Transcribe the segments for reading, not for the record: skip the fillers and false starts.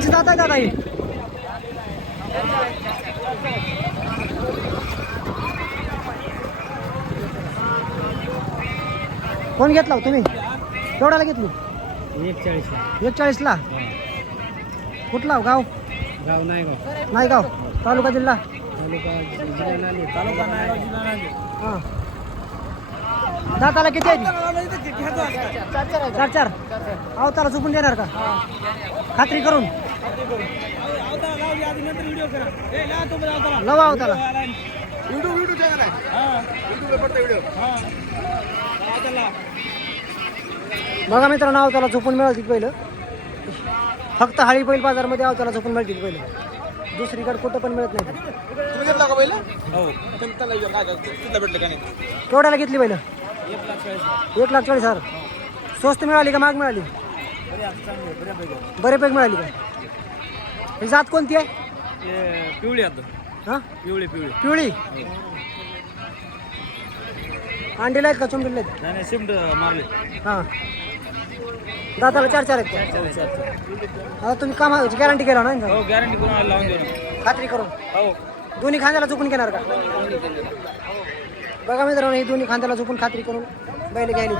कोणची जात आहे दादा ही? कोण घेतला हो तुम्ही? केवढ्याला घेतली? 41ला. कुठला हो गाव? गाव नायगाव. नायगाव. तालुका जिल्हा? तालुका नायगाव जिल्हा नांदेड. हां. दाताला किती आहे? 4-4. अवताला चुकून देणार का? खात्री करून लवा अवताला. बघा मित्रांनो, अवताला झोपून मिळतील पहिलं. फक्त हळी बैल बाजारमध्ये अवताला झोपून मिळतील पहिलं. दुसरीकडे कुठं पण मिळत नाही. केवढ्याला घेतली पहिलं? 1,40,000. स्वस्त मिळाली का महाग मिळाली? बरेपैकी मिळाली का? ही जात कोणती आहे? पिवळी आता. हां, पिवळी पिवळी. अंडीला आहेत का चुंबडीला आहेत? नाही शिमट मारले. हां. दाताला 4-4 आहेत का? आता तुम्ही कामाची गॅरंटी केला ना? हो गॅरंटी कोणाला लावून देऊ ना. खात्री करून. हो दोन्ही खांद्याला चुकून घेणार का? बघा मित्रांनो, ही दोन्ही खांद्याला चुकून खात्री करून बैल घ्यायली.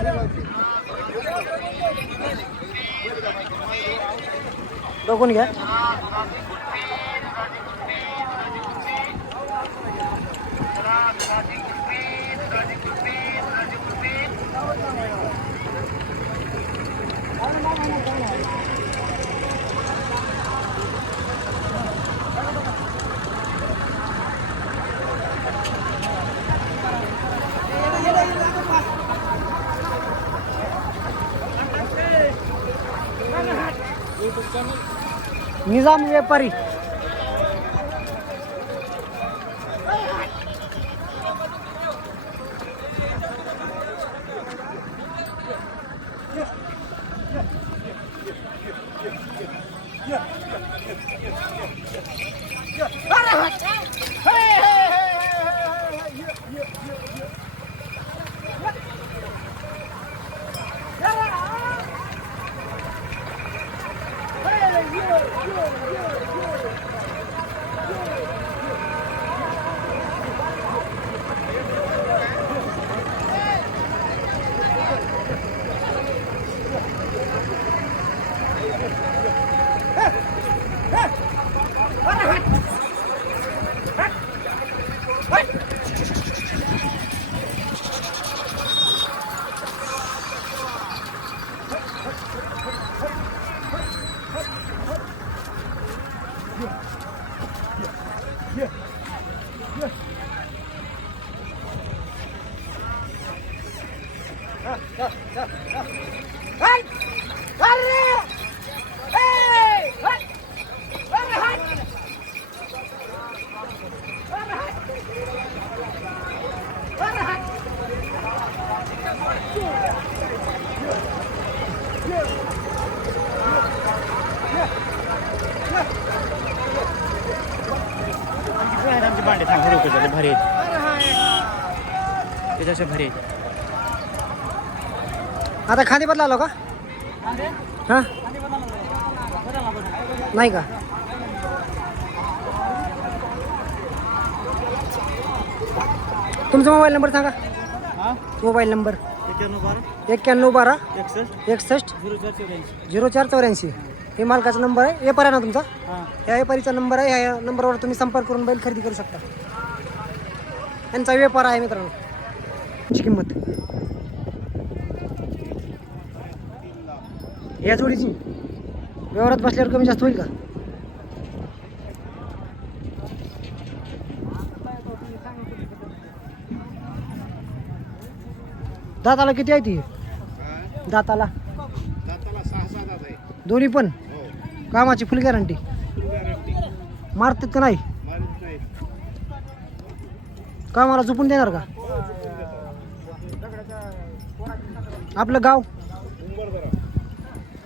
बघून घ्या. निजाम व्यापारी. भांडे भारी आहेत. त्याच्या भारी आहेत. आता खांदे बदलालो का? हां, नाही का? तुमचा मोबाईल नंबर सांगा. Mobile number 9112 61 0484. हे मालकाचा नंबर आहे. व्यापारी आहे ना तुमचा? ह्या व्यापारीचा नंबर आहे. ह्या नंबरवर तुम्ही संपर्क करून बैल खरेदी करू शकता. यांचा व्यापार आहे मित्रांनो. ची किंमत या जोडीची व्यवहारात बसल्यावर कमी जास्त होईल का? दाताला किती आहे ती? दाताला 6-7 आहे. दोन्ही पण कामाची फुल गॅरंटी. मारतात का नाही? कामाला झोपून देणार का? आपलं गाव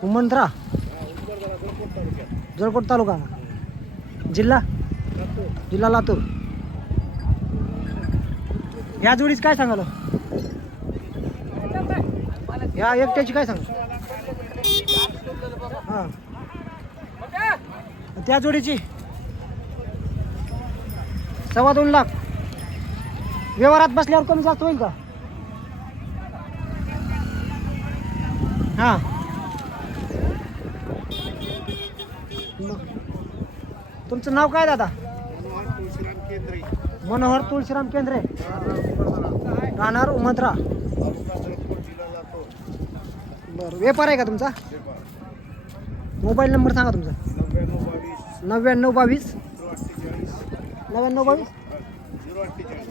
उमंत्रा, जळकोट तालुका, जिल्हा लातूर. ह्या जोडीच काय सांगाल? ह्या एकट्याची काय सांगा? हां, त्या जोडीची 2.25 लाख. व्यवहारात बसल्यावर कमी जास्त होईल का? हां तुमचं नाव काय दादा? मनोहर तुळशीराम केंद्रे, राहणार उमद्रा. बरं, व्यापार आहे का तुमचा? मोबाईल नंबर सांगा तुमचा. 9922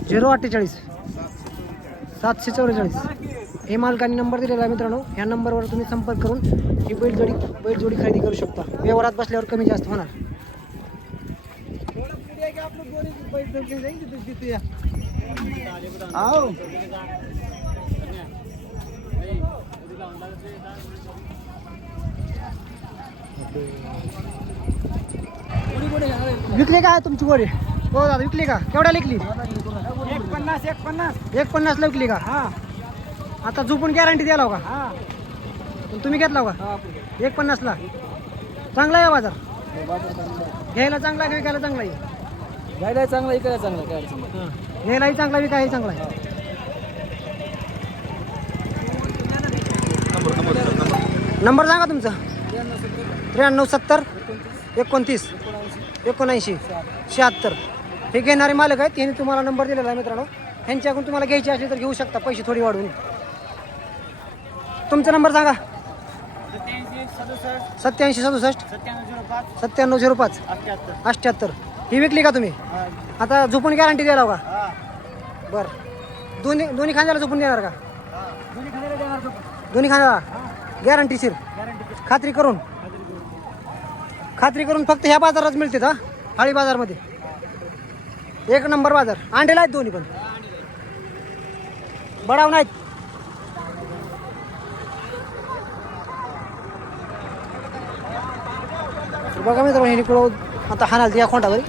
048 744. हे मालकाने नंबर दिलेला आहे मित्रांनो. ह्या नंबरवर तुम्ही संपर्क करून ही बैलजोडी खरेदी करू शकता. व्यवहारात बसल्यावर कमी जास्त होणार. विकली का तुमची गोडी? हो दादा विकली का? केवढ्या विकली? 150 ला विकली का? आता झोपून गॅरंटी द्यायला का? तुम्ही घेतला का? 150 ला. चांगला आहे बाजार. घ्यायला चांगला आहे, विकायला चांगला आहे. घ्यायला चांगला, इकायला चांगला, काय अडचण नाही. घ्यायलाही चांगला, विकायलाही चांगला आहे. नंबर सांगा तुमचा. 93 70 29 79 76. हे घेणारे मालक आहेत. यांनी तुम्हाला नंबर दिलेला आहे मित्रांनो. ह्यांच्याकडून तुम्हाला घ्यायची असली तर घेऊ शकता, पैसे थोडी वाढवून. तुमचा नंबर सांगा. 87 67 9705 78. ही विकली का तुम्ही? आता झोपून गॅरंटी द्यायला का? बरं, दोन्ही खांद्याला झोपून देणार का? दोन्ही खांद्याला गॅरंटीशीर, खात्री करून फक्त ह्या बाजारात मिळते का? हाळी बाजारमध्ये 1 नंबर बाजार. अंडेला आहेत दोन्ही पण, बडाव नाहीत. बघा मित्रांनो, हे निकडं आता हाणाल या खोंडावर.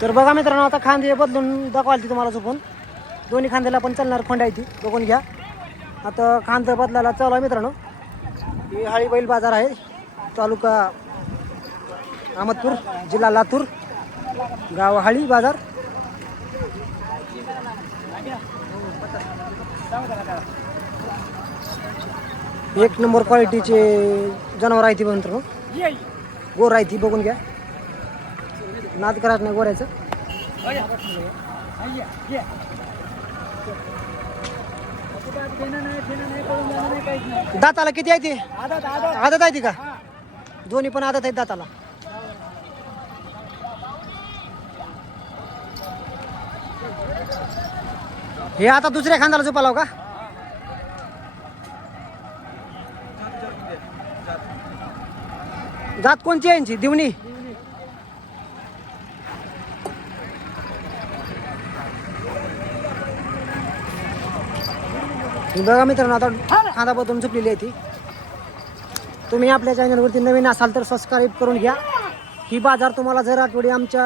तर बघा मित्रांनो, आता खांदे बदलून दाखवाल तुम्हाला झोपून. दोन्ही खांद्याला पण चालणार खोंड आहे ती, बघून घ्या. आता खांद बदलायला चालू आहे मित्रांनो. ही हाळी बैल बाजार आहे, तालुका अहमदपूर, जिल्हा लातूर, गाव हाळी बाजार. एक नंबर क्वालिटीचे जनावर आहे ती मित्रांनो. गोर आहे ती, बघून घ्या. नाद करायचं नाही गोऱ्याचं. दाताला किती आहे ती? आदत आहे ती का? दोन्ही पण आदत आहेत दाताला. हे आता दुसऱ्या खांद्याला झोपालाव का? जात कोणची आहे यांची? दिवणी. बघा मित्रांनो, आता खांदा बदलून झोपलेली आहे ती. तुम्ही आपल्या चॅनलवरती नवीन असाल तर सबस्क्राईब करून घ्या. ही बाजार तुम्हाला जर आठवडी आमच्या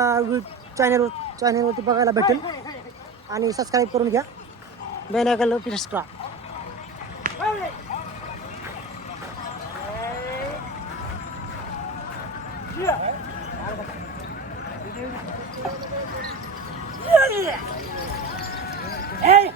चॅनलवरती बघायला भेटेल. आणि सबस्क्राईब करून घ्या. बेल आयकॉन प्रेस करा. Hey!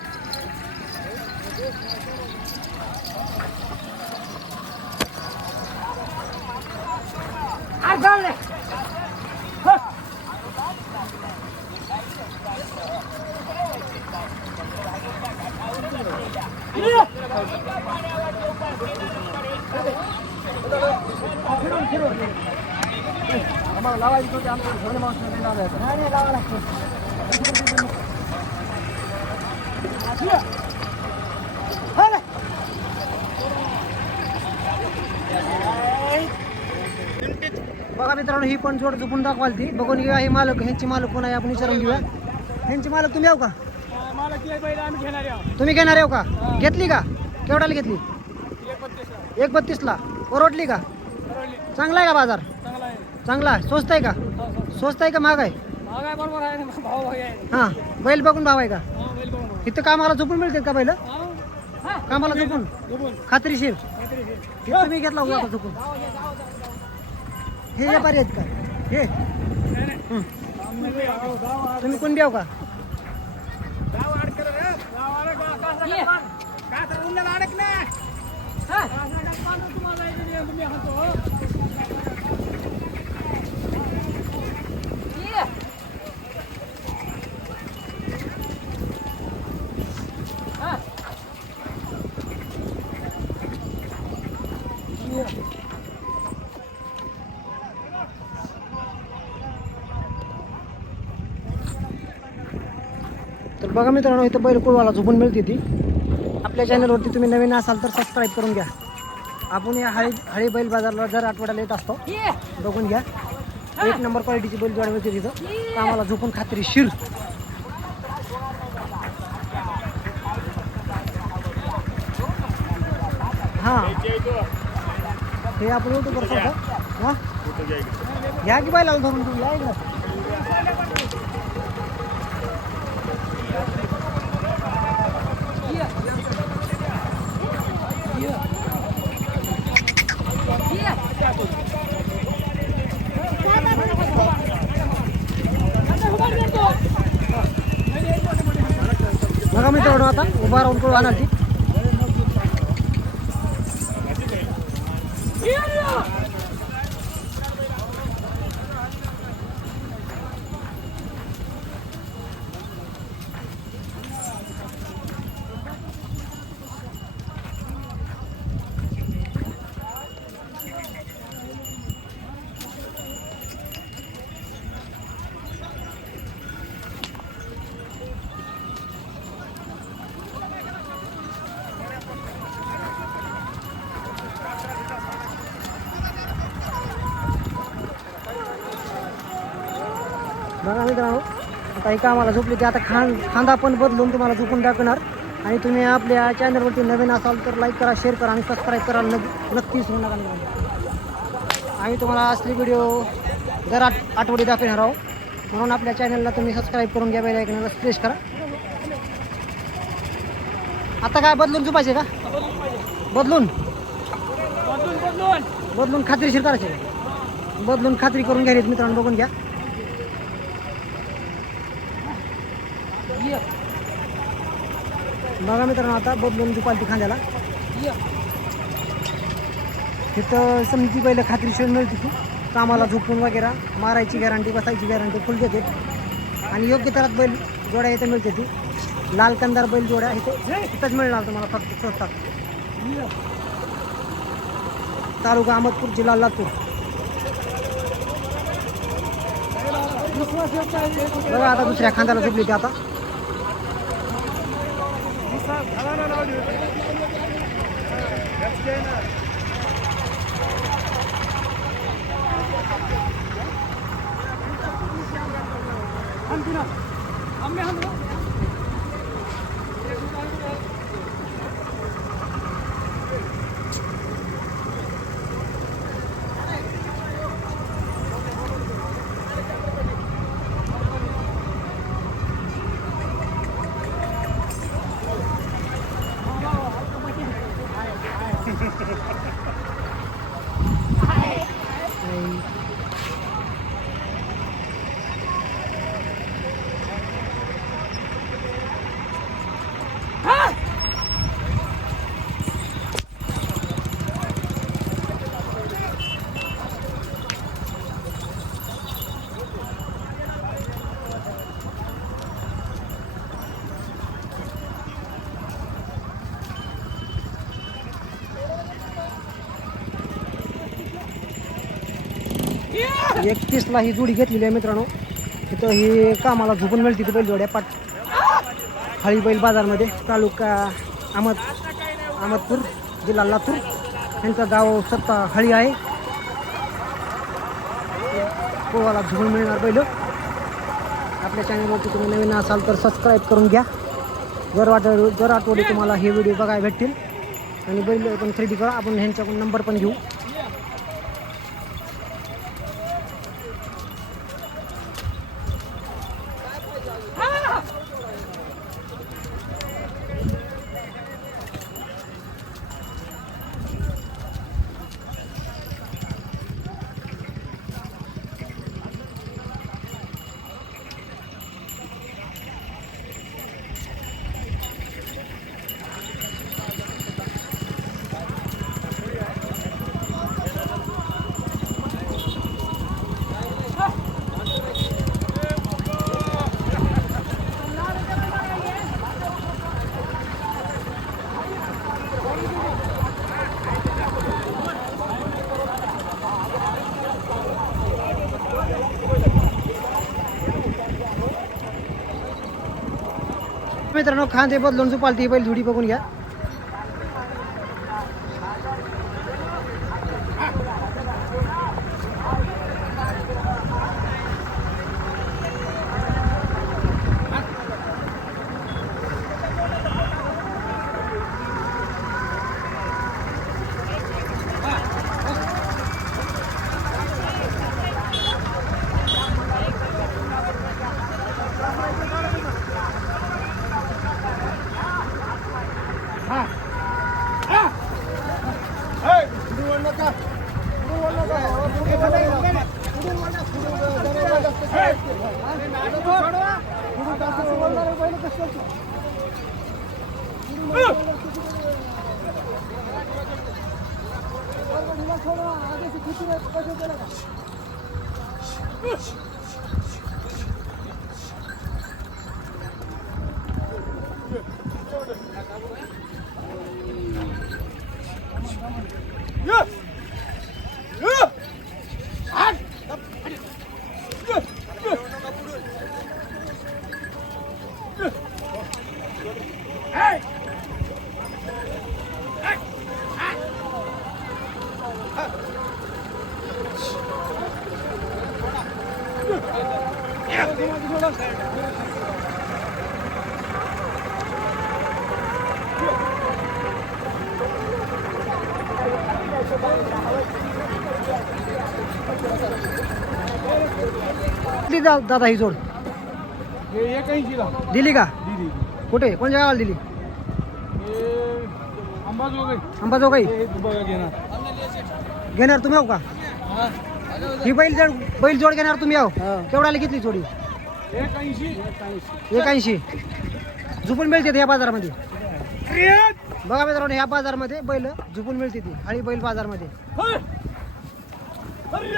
आम्हाला लावायची होती आमच्या घरी माणसं लावायचं. नाही लावा लागतो. बघा मित्रांनो, ही पण जोड झोपून दाखवाल ती. बघून घेऊया हे मालक, ह्यांची मालक कोण आहे आपण विचारून घेऊया. ह्यांची मालक तुम्ही आहो का? मला ती बैल आम्ही घेणार आहोत. तुम्ही घेणार आहे का? घेतली का? केवढ्याला घेतली? 1.32ला. परवडली का? चांगला आहे का बाजार? चांगला आहे. चांगला आहे. स्वस्त आहे का? स्वस्त आहे का महाग आहे? महाग आहे, बरोबर आहे. भाव आहे. हां, बैल बघून भाव आहे का? बैल बघा. इथं कामाला झोपून मिळतात का बैल? कामाला झोपून खात्रीशीर. हे तुम्ही घेतला होता आता झोपून? हे व्यापारी आहेत का हे? तुम्ही कोण द्याव का? तर बघा मित्रांनो, इथं बैल कुळवाला झोपून मिळते ती. आपल्या चॅनलवरती तुम्ही नवीन असाल तर सबस्क्राईब करून घ्या. आपण या हळी बैल बाजारला दर आठवड्याला येत असतो. बघून घ्या, 1 नंबर क्वालिटीची बैल जोड मिळते तिथं. कामाला झोपून खात्रीशीर. हां, हे आपण यूट्यूबवर करतो. हां, घ्या की बैलाला धरून तुम्ही या इकडं. बघा मित्रांनो, आता उभा राहून कोण आणणार ती. बघा मित्रांनो, आता ही कामाला झोपली की आता खांदा पण बदलून तुम्हाला झोपून दाखवणार. आणि तुम्ही आपल्या चॅनलवरती नवीन असाल तर लाईक करा, शेअर करा आणि सबस्क्राईब करा. नक्कीच होऊ नका. आम्ही तुम्हाला असली व्हिडिओ दर आठवडी दाखवणार आहोत. म्हणून आपल्या चॅनलला तुम्ही सबस्क्राईब करून घ्या, बेल आयकॉनला प्रेस करा. आता काय बदलून झोपायचे का? बदलून खात्रीशीर करायचे. बदलून खात्री करून घ्यायची मित्रांनो. बघून घ्या. बघा मित्रांनो, आता बदलून दुपालती खांद्याला. तिथं समजी बैल खात्रीशीर मिळते ती. कामाला झोपून वगैरे मारायची गॅरंटी, बसायची गॅरंटी फुल देते. आणि योग्य दरात बैल जोड्या इथं मिळते ती. लाल कंदार बैल जोड्या इथंच मिळणार तुम्हाला फक्त स्वस्तात. तालुका अहमदपूर, जिल्हा लातूर. बघा आता दुसऱ्या खांद्याला झोपली ती. आता 31ला ही जोडी घेतलेली आहे मित्रांनो. तिथं ही कामाला झोपून मिळते ती बैलजोड्या हळी बैल बाजारमध्ये, तालुका अहमदपूर, जिल्हा लातूर. त्यांचं गाव सत्ता हळी आहे. पोवाला झोपून मिळणार बैल. आपल्या चॅनलवरती तुम्ही नवीन असाल तर सबस्क्राईब करून घ्या. जर आठवडे तुम्हाला हे व्हिडिओ बघायला भेटतील. आणि बैल पण खरेदी करा. आपण ह्यांच्याकडून नंबर पण घेऊ. मित्रांनो खांदे बदलून झुपालती ही बैल जोडी बघून घ्या. दादा ही जोड दिली का? कुठे कोणत्या गावाला दिली? अंबाजोगाई घेणार तुम्ही आहो का? ही बैल जोड घेणार तुम्ही आहो? केवढ्याला घेतली जोडी? 81. झुपून मिळते या बाजारामध्ये. बघा मित्रांनो ह्या बाजारमध्ये बैल झुपून मिळते ती हळी बैल बाजारमध्ये.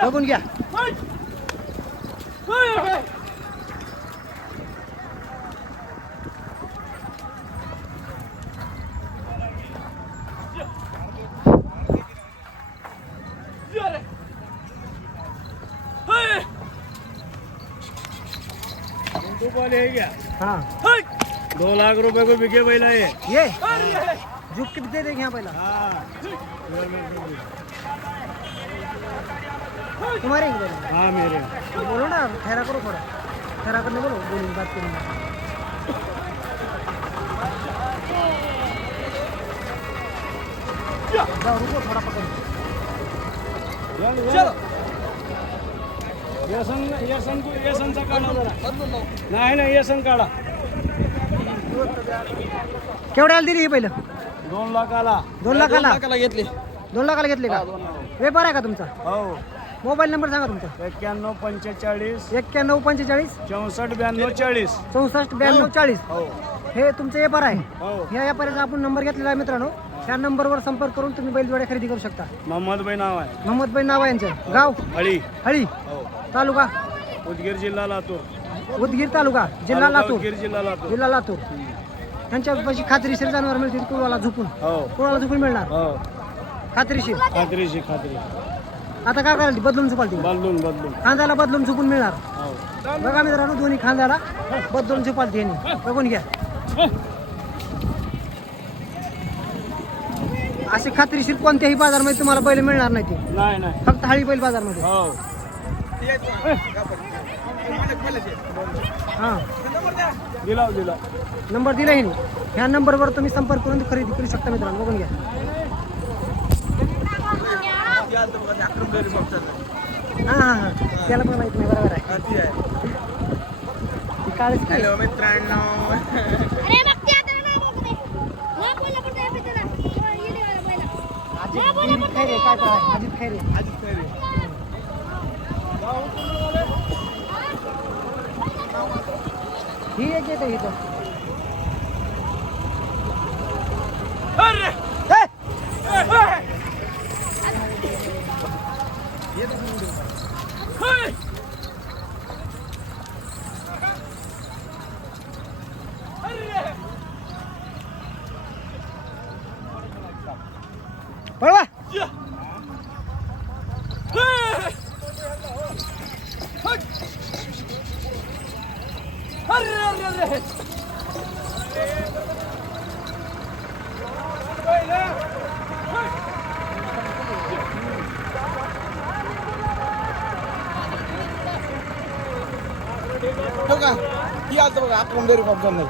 बघून घ्या. हाँ 2 लाख रुपए को बिके बैल है ये झुक के दे देंगे यहाँ पहला तुम्हारे ही बैल? हाँ मेरे. तो बोलो ना ठहरा करो थोड़ा ठहरा करने बोलो बोलूँ बात करूँगा. जाओ रुको थोड़ा पकड़ो. चलो येसनचा काढा जरा. नाही येसन काढा. केवढ्याला दिली ही पहिलं? 2 लाखाला. 2 लाखाला घेतले. 2 लाखाला घेतले का? व्यापार आहे का तुमचा? हो. मोबाईल नंबर सांगा तुमचा. 91 45 91 45 64 92 40. 64 92 40. हो हे तुमचं व्यापार आहे. हो. ह्या व्यापाऱ्याचा आपण नंबर घेतलेला आहे मित्रांनो. त्या नंबरवर संपर्क करून तुम्ही बैलजोड्या खरेदी करू शकता. मोहम्मद भाई नाव आहे. मोहम्मद भाई नाव आहे यांचं. गाव हळी. हळी हो. तालुका उदगीर जिल्हा लातूर. उदगीर तालुका जिल्हा लातूर. उदगीर जिल्हा लातूर. जिल्हा लातूर. त्यांच्यापाशी खात्रीशीर जनावर मिळतील. कुणाला झुपून हो कुणाला झुपून मिळणार हो. खात्रीशीर. खात्री. आता काय करायला बदलून झोपालती बदलून खांद्याला बदलून झोपून मिळणार हो बघा मित्रांनो दोन्ही खांद्याला बदलून झोपालती यांनी बघून घ्या असे खात्रीशीर कोणत्याही बाजारमध्ये तुम्हाला बैल मिळणार नाही ते नाही फक्त हाळी बैल बाजारमध्ये हो हां दिला नंबर दिला आहे ह्या नंबरवर तुम्ही संपर्क करून खरेदी करू शकता मित्रांनो बघून घ्या हां त्याला पण माहित नाही बरोबर आहे हॅलो मित्रांनो अजित खैरे काय काय अजित खैरे ही एक येते इथं पळवा बघा ही आता बघा आपण डेअरी फार्म चाललंय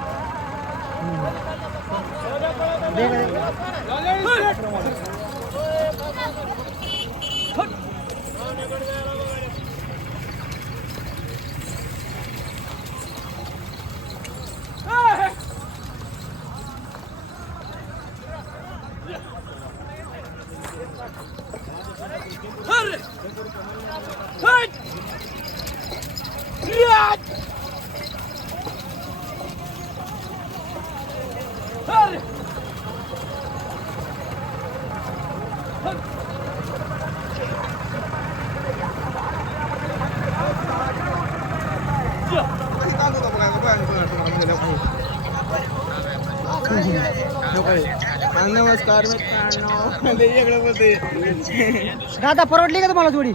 नमस्कार दादा परवडली का तुम्हाला जोडी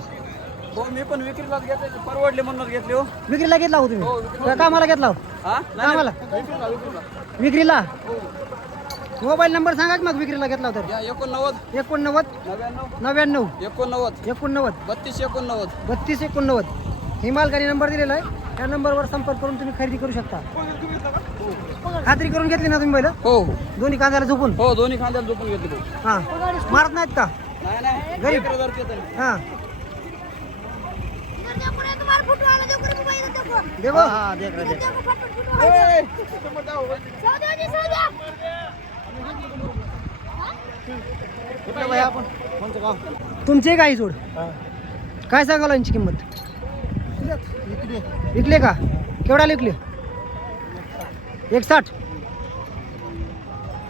हो मी पण विक्रीला घेतले परवडले म्हणून घेतले हो विक्रीला घेतला हो तुम्ही कामाला घेतला हो हा कामाला विक्रीला मोबाईल नंबर सांगा की मग विक्रीला घेतला हो तर 89 89 99 99 89 89 32 89 32 89 ही मालकाने नंबर दिलेला आहे त्या नंबरवर संपर्क करून तुम्ही खरेदी करू शकता खात्री करून घेतली ना तुम्ही बैल हो दोन्ही कांद्याला झोपून हो दोन्ही खांद्याला झोपून घेतले हां मारत नाहीत का नाही गरीब हां देखो हाँ देख रहे तुमचे काही जोड काय सांगाल यांची किंमत विकले का केवढा विकले 160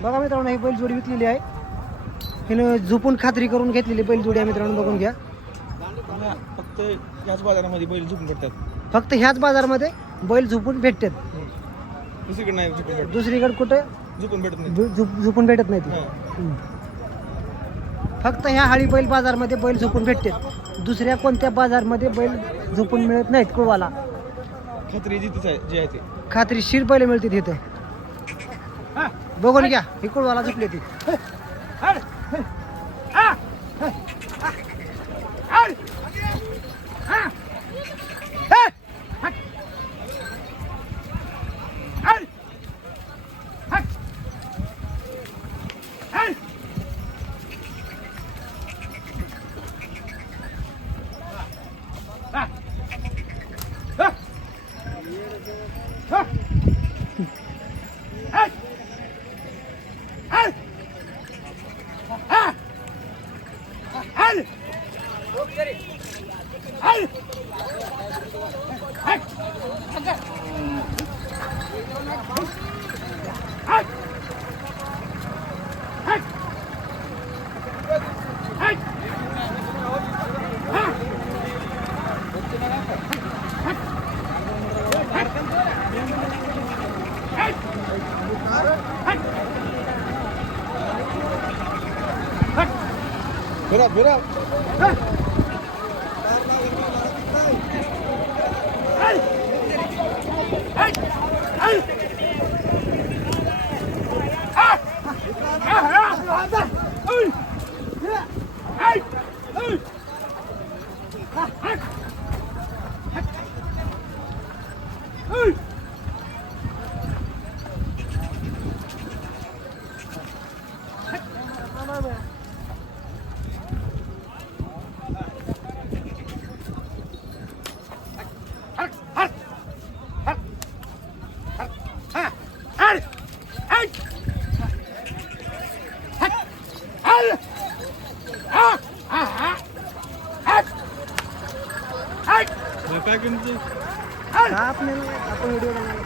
बघा मित्रांनो ही बैल जोडी विकलेली आहे हिनं झोपून खात्री करून घेतलेली बैल जोडी आहे मित्रांनो बघून घ्या फक्त याच बाजारामध्ये बैल झोपून पडतात फक्त ह्याच बाजारमध्ये बैल झोपून भेटतात दुसरीकडे नाही झोपून पडत दुसरीकडे कुठे झोपून भेटत नाही झोपून भेटत नाही ती फक्त ह्या हाळी बैल बाजारमध्ये बैल झोपून भेटतात दुसऱ्या कोणत्या बाजारमध्ये बैल झोपून मिळत नाहीत कुळवाला खात्री जी आहे जी आहे ते खात्रीशीर बैल मिळते तिथं बघून घ्या ही कुळवाला झोपले ती फिरा आपण व्हिडिओ बनवला.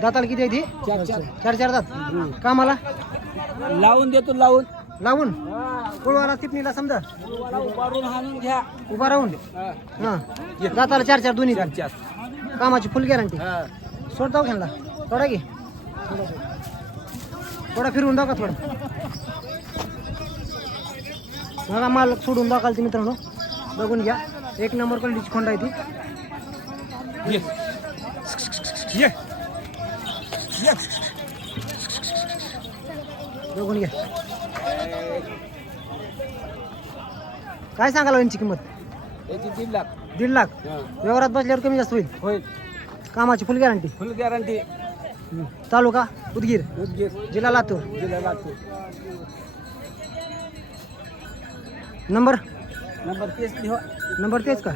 दाताला किती आहे ती? चार चार दात. कामाला लावून देतो लावून लावून कुळवाला टिपणीला समजा हाणून घ्या उभा राहून हा दाताला चार चार दोन्ही कामाची फुल गॅरंटी. सोडता घ्यायला थोडा घे थोडा फिरवून दाखवा थोडा बघा माल सोडून दाखवाल ते मित्रांनो बघून घ्या. एक नंबर क्वालिटीची खोंड आहे ती. बघून घ्या. काय सांगाल यांची किंमत? याची 1.5 लाख 1.5 लाख. व्यवहारात बसल्यावर कमी जास्त होईल. होईल कामाची फुल गॅरंटी. Full guarantee. तालुका उदगीर उदगीर जिल्हा लातूर. जिल्हा लातूर. नंबर नंबर 30 लिहा. नंबर तेच का?